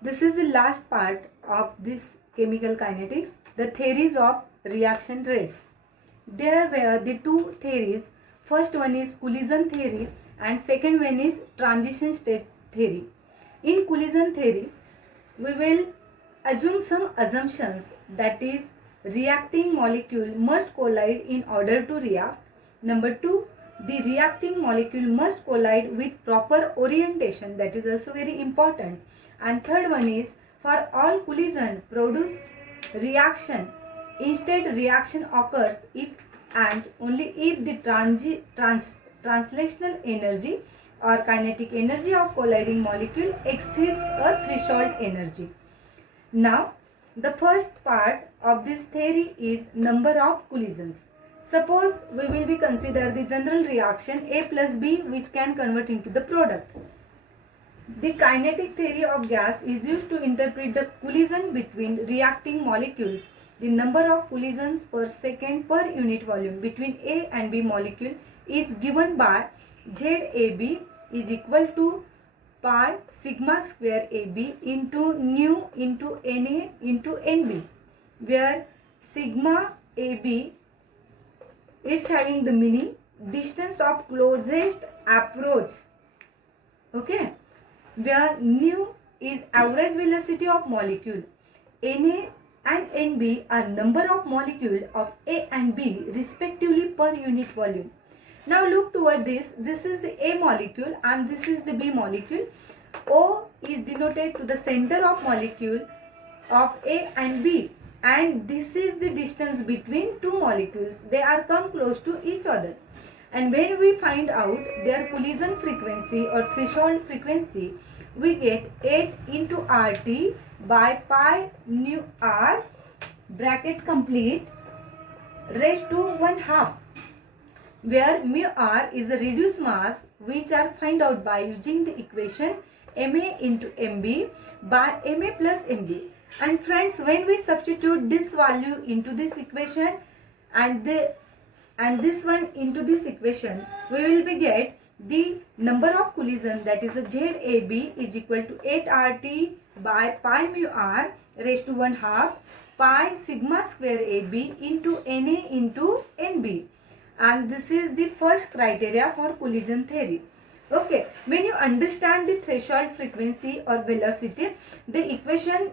This is the last part of this chemical kinetics, the theories of reaction rates. There were the two theories. First one is collision theory and second one is transition state theory. In collision theory, we will assume some assumptions, that is reacting molecule must collide in order to react. Number 2, the reacting molecule must collide with proper orientation, that is also very important. And third one is for all collision produce reaction. Instead reaction occurs if and only if the translational energy or kinetic energy of colliding molecule exceeds a threshold energy. Now, the first part of this theory is number of collisions. Suppose we will be consider the general reaction A plus B which can convert into the product. The kinetic theory of gas is used to interpret the collision between reacting molecules. The number of collisions per second per unit volume between A and B molecule is given by ZAB is equal to pi sigma square AB into nu into Na into Nb, where sigma AB is having the meaning distance of closest approach, okay, where nu is average velocity of molecule. Na and Nb are number of molecule of A and B respectively per unit volume. Now look toward this. This is the A molecule and this is the B molecule. O is denoted to the center of molecule of A and B, and this is the distance between two molecules. They are come close to each other. And when we find out their collision frequency or threshold frequency, we get 8 into RT by pi nu R bracket complete raised to 1/2, where mu r is the reduced mass which are find out by using the equation Ma into Mb by Ma plus Mb. And friends, when we substitute this value into this equation and this one into this equation, we will be get the number of collision, that is a ZAB is equal to 8 RT by pi mu r raised to 1/2 pi sigma square AB into Na into Nb. And this is the first criteria for collision theory. Okay, when you understand the threshold frequency or velocity, the equation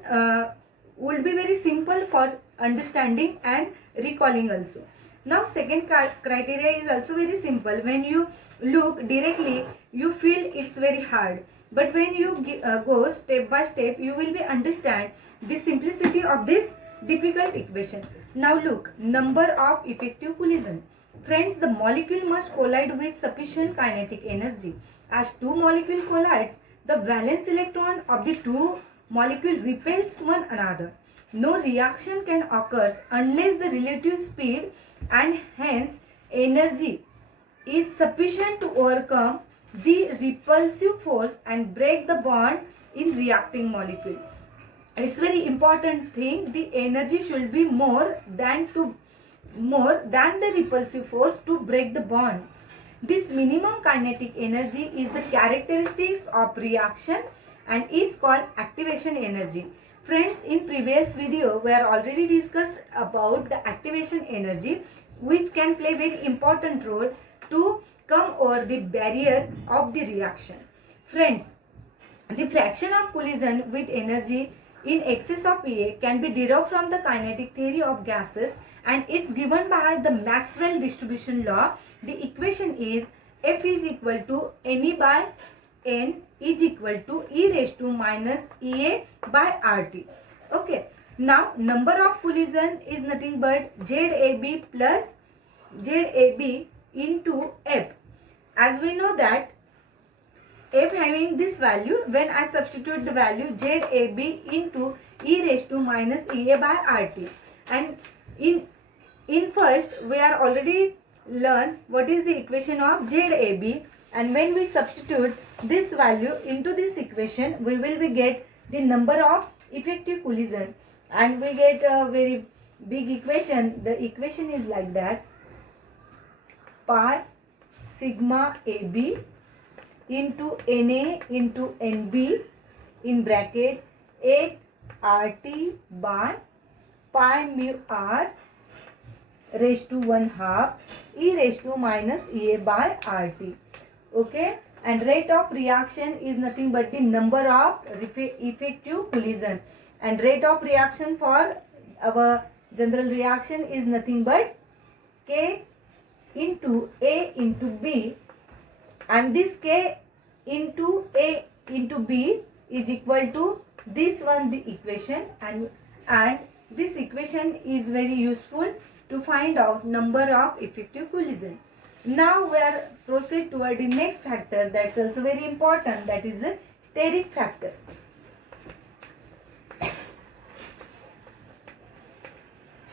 would be very simple for understanding and recalling also. Now second criteria is also very simple. When you look directly, you feel it's very hard, but when you go step by step, you will be understand the simplicity of this difficult equation. Now look, number of effective collision. Friends, the molecule must collide with sufficient kinetic energy. As two molecules collides, the valence electron of the two molecules repels one another. No reaction can occur unless the relative speed and hence energy is sufficient to overcome the repulsive force and break the bond in reacting molecule. It's very important thing, the energy should be more than the repulsive force to break the bond. This minimum kinetic energy is the characteristics of reaction and is called activation energy. Friends, in previous video we are already discussed about the activation energy, which can play very important role to come over the barrier of the reaction. Friends, the fraction of collision with energy in excess of Pa can be derived from the kinetic theory of gases, and it's given by the Maxwell distribution law. The equation is F is equal to Ne by N is equal to E raised to minus Ea by RT. Okay. Now number of collision is nothing but ZAB plus ZAB into F. As we know that F having this value, when I substitute the value ZAB into E raised to minus Ea by RT, and in first we are already learn what is the equation of ZAB, and when we substitute this value into this equation, we will be get the number of effective collision, and we get a very big equation. The equation is like that: pi sigma AB into Na into Nb in bracket 8 RT by pi mu r raised to 1/2 e raised to minus EA by RT. Okay, and rate of reaction is nothing but the number of effective collision, and rate of reaction for our general reaction is nothing but K into A into B, and this K into A into B is equal to this one, the equation, and this equation is very useful to find out number of effective collision. Now we are proceed toward the next factor that's also very important, that is the steric factor.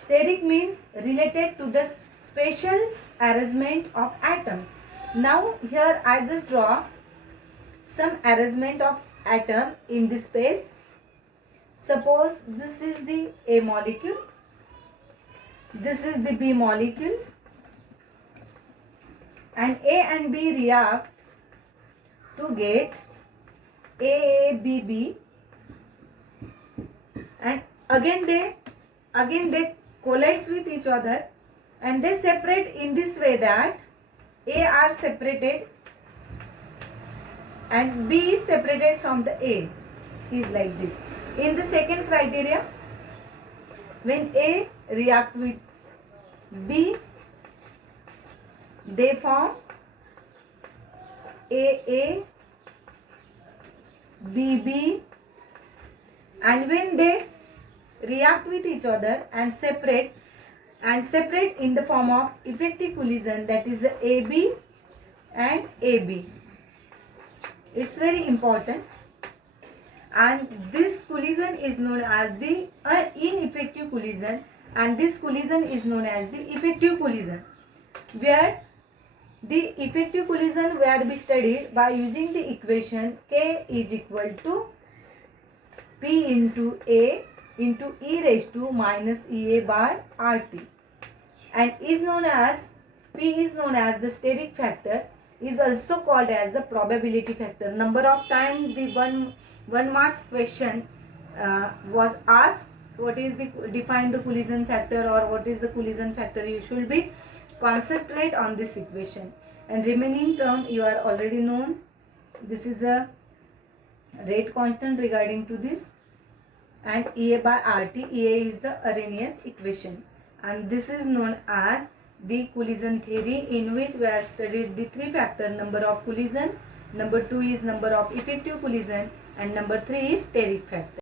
Steric means related to the spatial arrangement of atoms. Now here I just draw some arrangement of atom in this space. Suppose this is the A molecule, this is the B molecule, and A and B react to get AABB, and again they collide with each other, and they separate in this way that A are separated and B is separated from the A, is like this. In the second criteria, when A react with B, they form AA, BB, and when they react with each other and separate in the form of effective collision, that is AB and AB. It's very important, and this collision is known as the ineffective collision, and this collision is known as the effective collision, where the effective collision will be studied by using the equation K is equal to P into A into E raised to minus EA by RT, and is known as P is known as the steric factor, is also called as the probability factor. Number of times the one marks question was asked, what is the define the collision factor, or what is the collision factor, you should be concentrate on this equation. And remaining term you are already known. This is a rate constant regarding to this, and EA by RT, EA is the Arrhenius equation, and this is known as the collision theory, in which we have studied the three factor: number of collision, number 2 is number of effective collision, and number 3 is steric factor.